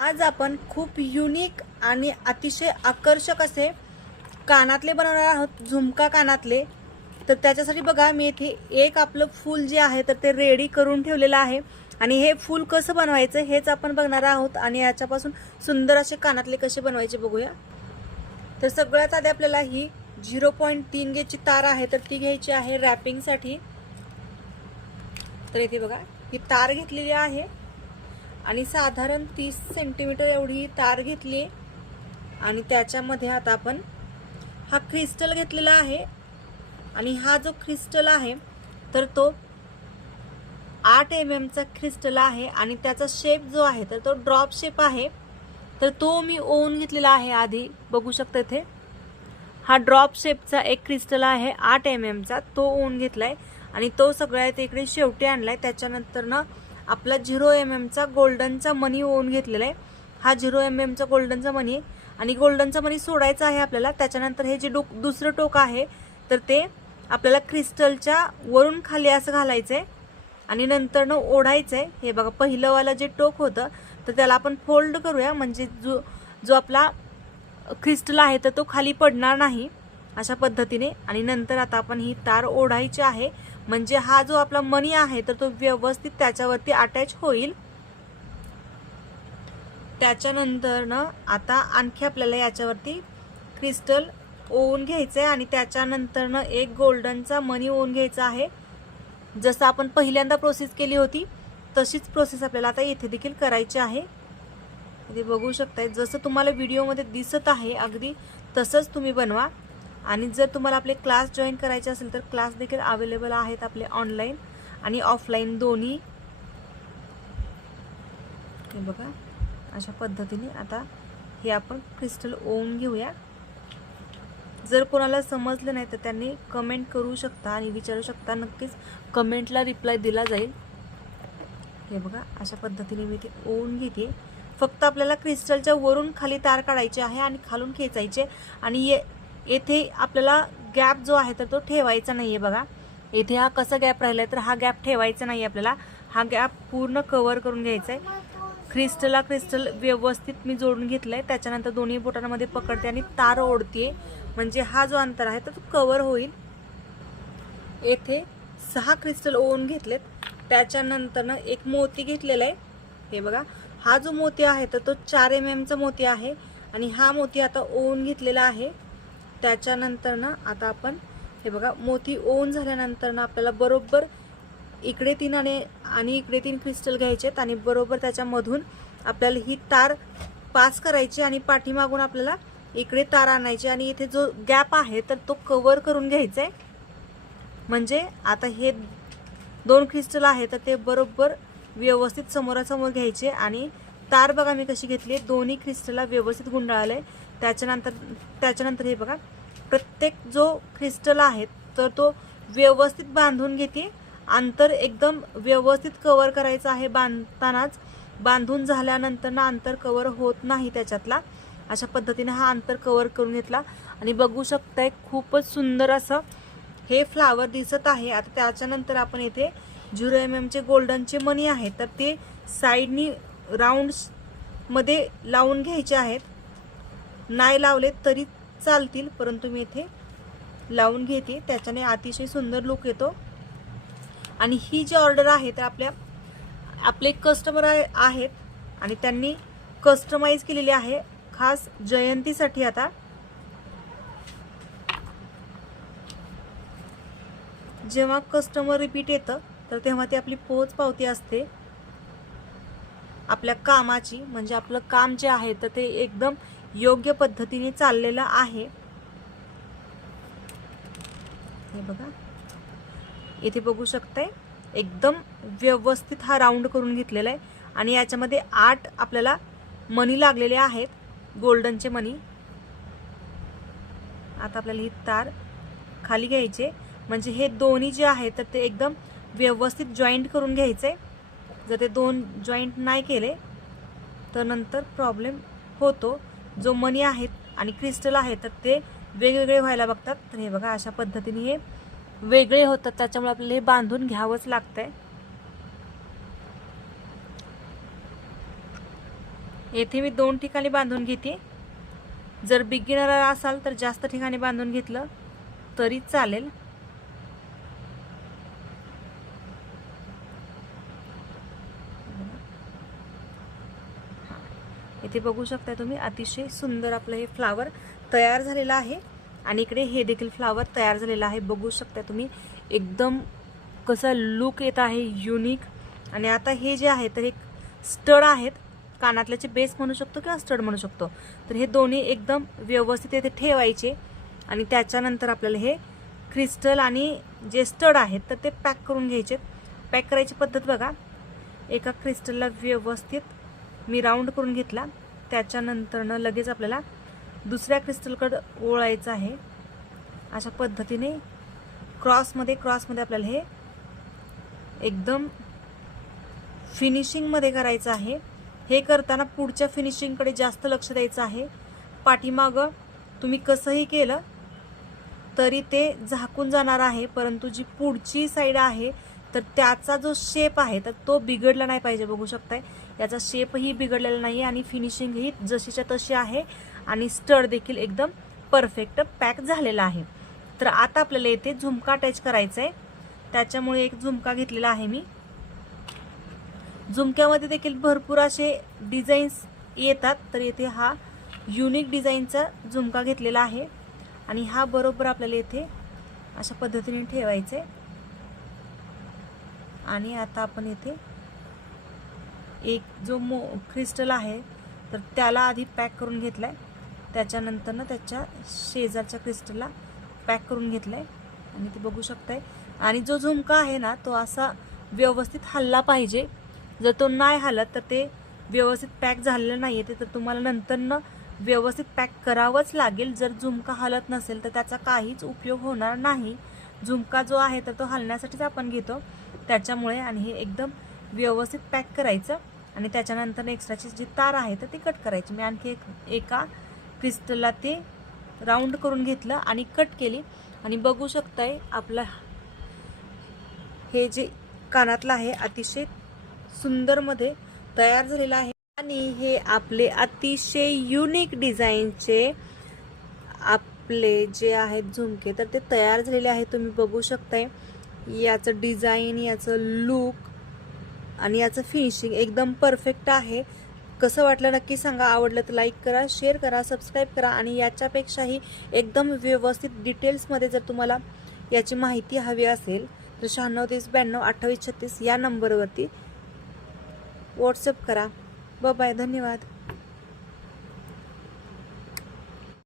आज आपण खूप युनिक आणि अतिशय आकर्षक असे कानातले बनवणार आहोत, झुमका कानातले। तर त्याच्यासाठी बघा मी इथे एक आपलं फूल जे आहे तर ते रेडी करून ठेवलेलं आहे आणि हे फूल कसं बनवायचं हेच आपण बघणार आहोत आणि याच्यापासून सुंदर असे कानातले कसे बनवायचे बघूया। तर सगळ्यात आधी आपल्याला ही 0.3 गेजची तार आहे तर ती घ्यायची आहे रॅपिंगसाठी। तर इथे बघा ही तार घेतलेली आहे आणि साधारण 30 सेंटीमीटर एवढी तार घेतली आणि त्याच्यामध्ये आता आपण हा क्रिस्टल घेतलेला आहे आणि हा जो क्रिस्टल आहे तर तो 8 mm चा क्रिस्टल आहे आणि त्याचा शेप जो आहे तर तो ड्रॉप शेप आहे। तर तो मी ओवून घेतलेला आहे, आधी बघू शकता इथे हा ड्रॉप शेपचा एक क्रिस्टल आहे 8 mm चा, तो ओवून घेतलाय आणि तो सगळ्यात इकडे शेवटी आणलाय। त्याच्यानंतर ना आपला 0 mm चा गोल्डनचा मनी ओवून घेतलेला आहे। हा 0 mm चा गोल्डनचा मनी आणि गोल्डनचा मनी सोडायचा आहे आपल्याला। त्याच्यानंतर हे जे दुसरं टोक आहे तर ते आपल्याला क्रिस्टलच्या वरून खाली असं घालायचंय आणि नंतर न ओढायचंय। हे बघा पहिलं वाला जे टोक होतं तर त्याला आपण फोल्ड करूया, म्हणजे जो आपला क्रिस्टल आहे तर तो खाली पडणार नाही अशा पद्धतीने। आणि नंतर आता आपण ही तार ओढायची आहे, म्हणजे हा जो आपला मनी आहे तर तो व्यवस्थित त्याच्यावरती अटॅच होईल। त्याच्यानंतर ना आता आणखी आपल्याला याच्यावरती क्रिस्टल ओवून घ्यायचंय आणि त्याच्यानंतर ना एक गोल्डनचा मनी ओवून घ्यायचा आहे। जसं आपण पहिल्यांदा प्रोसेस केली होती तशीच प्रोसेस आपल्याला आता इथे देखील करायची आहे। इथे बघू शकताय जसं तुम्हाला व्हिडिओमध्ये दिसत आहे अगदी तसंच तुम्ही बनवा। आणि जर तुम्हाला आपले क्लास जॉईन करायचे असेल तर क्लास देखील अवेलेबल आहेत आपले ऑनलाईन आणि ऑफलाईन दोन्ही। हे बघा अशा पद्धतीने आता हे आपण क्रिस्टल ओवून घेऊया। जर कोणाला समजलं नाही तर त्यांनी कमेंट करू शकता आणि विचारू शकता, नक्कीच कमेंटला रिप्लाय दिला जाईल। हे बघा अशा पद्धतीने मी ते ओवून घेते। फक्त आपल्याला क्रिस्टलच्या वरून खाली तार काढायची आहे आणि खालून खेचायचे आणि येथे आपल्याला गॅप जो आहे तर तो ठेवायचा नाहीये। बघा येथे हा कसा गॅप राहिलाय तर हा गॅप ठेवायचा नाही आपल्याला, हा गॅप पूर्ण कव्हर करून घ्यायचा आहे। क्रिस्टल व्यवस्थित मी जोडून घेतलाय। त्याच्यानंतर दोन्ही बोटांमध्ये पकडते आणि तार ओढते, म्हणजे हा जो अंतर आहे तर तो कव्हर होईल। येथे 6 क्रिस्टल ओवून घेतलेत। त्याच्यानंतर ना एक मोती घेतलेला आहे। हे बघा हा जो मोती आहे तर तो 4 mm चा मोती आहे आणि हा मोती आता ओवून घेतलेला आहे। त्याच्यानंतर ना आता आपण हे बघा मोती ओवून झाल्यानंतर ना आपल्याला बरोबर इकडे 3 आणि इकडे 3 क्रिस्टल घ्यायचेत आणि बरोबर त्याच्यामधून आपल्याला ही तार पास करायची आणि पाठीमागून आपल्याला इकडे तार आणायची आणि इथे जो गॅप आहे तर तो कव्हर करून घ्यायचा आहे। म्हणजे आता हे 2 क्रिस्टल आहे तर ते बरोबर व्यवस्थित समोरासमोर घ्यायचे आणि तार बघा मी कशी घेतली, दोन्ही क्रिस्टलला व्यवस्थित गुंडाळले। त्याच्यानंतर हे बघा प्रत्येक जो क्रिस्टल आहे तर तो व्यवस्थित बांधून घेते। अंतर एकदम व्यवस्थित कव्हर करायचं आहे बांधतानाच, बांधून झाल्यानंतर ना अंतर कव्हर होत नाही त्याच्यातला। अशा पद्धतीने हा अंतर कव्हर करून घेतला आणि बघू शकताय खूपच सुंदर असं हे फ्लावर दिसत आहे। आता त्याच्यानंतर आपण इथे 0 mm चे गोल्डनचे मनी आहेत तर ते साईडनी राऊंड मध्ये लावून घ्यायचे आहेत। नाही लावले तरी चालतील परंतु मी इथे लावून घेते, त्याच्याने अतिशय सुंदर लुक येतो। आणि ही जी ऑर्डर आहे तर आपले कस्टमर आहेत आणि त्यांनी कस्टमाइज केलेली आहे खास जयंतीसाठी। आता जेव्हा कस्टमर रिपीट येतं तर तेव्हा ती आपली पोच पावती असते आपल्या कामाची, म्हणजे आपलं काम जे आहे तर ते एकदम योग्य पद्धतीने चाललेलं आहे। हे बघा इथे बघू शकताय एकदम व्यवस्थित हा राऊंड करून घेतलेला आहे आणि याच्यामध्ये 8 आपल्याला मनी लागलेले आहेत, गोल्डनचे मनी। आता आपल्याला ही तार खाली घ्यायचे, म्हणजे हे दोन्ही जे आहे तर ते एकदम व्यवस्थित जॉईंट करून घ्यायचे। जर ते 2 जॉईंट नाही केले तर नंतर प्रॉब्लेम होतो। जो मनी आहेत आणि क्रिस्टल आहे तर ते वेगवेगळे व्हायला बघतात। तर हे बघा अशा पद्धतीने हे वेगळे होतात, त्याच्यामुळे आपल्याला हे बांधून घ्यावंच लागतंय। येथे मी 2 ठिकाणी बांधून घेते. जर बिगिनर असाल तर जास्त ठिकाणी बांधून घेतलं तरी चालेल. इथे बघू शकता तुम्ही, अतिशय सुंदर आपलं हे फ्लावर तयार झालेलं आहे. आणि इकडे हे देखील फ्लावर तयार झालेलं आहे. बघू शकता तुम्ही एकदम कसा लुक येत आहे, युनिक. आणि आता हे जे आहे तर एक स्टड आहेत, कानातल्याचे बेस म्हणू शकतो किंवा स्टड म्हणू शकतो. तर हे दोन्ही एकदम व्यवस्थित इथे ठेवायचे. आणि त्याच्यानंतर आपल्याला हे क्रिस्टल आणि जे स्टड आहेत तर ते पॅक करून घ्यायचे. पॅक करायची पद्धत बघा, एका क्रिस्टलला व्यवस्थित मी राऊंड करून घेतला. त्याच्यानंतरनं लगेच आपल्याला दुसऱ्या क्रिस्टलकडे ओळायचं आहे. अशा पद्धतीने क्रॉसमध्ये आपल्याला हे एकदम फिनिशिंगमध्ये करायचं आहे. हे करताना पुढच्या फिनिशिंगकडे जास्त लक्ष द्यायचं आहे. पाठीमागं तुम्ही कसंही केलं तरी ते झाकून जाणार आहे, परंतु जी पुढची साईड आहे तर त्याचा जो शेप आहे तर तो बिघडला नाही पाहिजे. बघू शकताय याचा शेपही बिघडलेला नाही आणि फिनिशिंगही जशीच्या तशी आहे. आणि स्टड देखील एकदम परफेक्ट पॅक झालेला आहे. तर आता आपल्याला इथे झुमका अटॅच करायचा आहे. त्याच्यामुळे एक झुमका घेतलेला आहे मी. झुमक्यामध्ये देखील भरपूर असे डिझाईन्स येतात, तर इथे हा युनिक डिझाईनचा झुमका घेतलेला आहे. आणि हा बरोबर आपल्याला इथे अशा पद्धतीने ठेवायचा आहे. आणि आता आपण इथे एक जो क्रिस्टल आहे तर त्याला आधी पॅक करून घेतलाय. त्याच्यानंतरनं त्याच्या शेजारच्या क्रिस्टलला पॅक करून घेतलाय. आणि ते बघू शकताय. आणि जो झुमका आहे ना तो असा व्यवस्थित हलला पाहिजे. जर तो नाही हलत तर ते व्यवस्थित पॅक झालेलं नाही आहे, तर तुम्हाला नंतरनं व्यवस्थित पॅक करावंच लागेल. जर झुमका हलत नसेल तर त्याचा काहीच उपयोग होणार नाही. झुमका जो आहे तर तो हलण्यासाठीच आपण घेतो त्याच्यामुळे. आणि हे एकदम व्यवस्थित पॅक करायचं. आणि त्याच्यानंतर एक्स्ट्राची जी तार आहे तर ती कट करायची. मी आणखी एका क्रिस्टलला ते राऊंड करून घेतलं आणि कट केली. आणि बघू शकताय आपलं हे जे कानातलं आहे अतिशय सुंदरमध्ये तयार झालेलं आहे. आणि हे आपले अतिशय युनिक डिझाईनचे आपले जे आहेत झुमके तर ते तयार झालेले आहे. तुम्ही बघू शकताय याचं डिझाईन, याचं लुक आणि याचं फिनिशिंग एकदम परफेक्ट आहे. कसं वाटलं नक्की सांगा. आवडलं तर लाईक करा, शेअर करा, सबस्क्राईब करा. आणि याच्यापेक्षाही एकदम व्यवस्थित डिटेल्समध्ये जर तुम्हाला याची माहिती हवी असेल तर 9630922836 या नंबरवरती व्हॉट्सअप करा. बाय, धन्यवाद.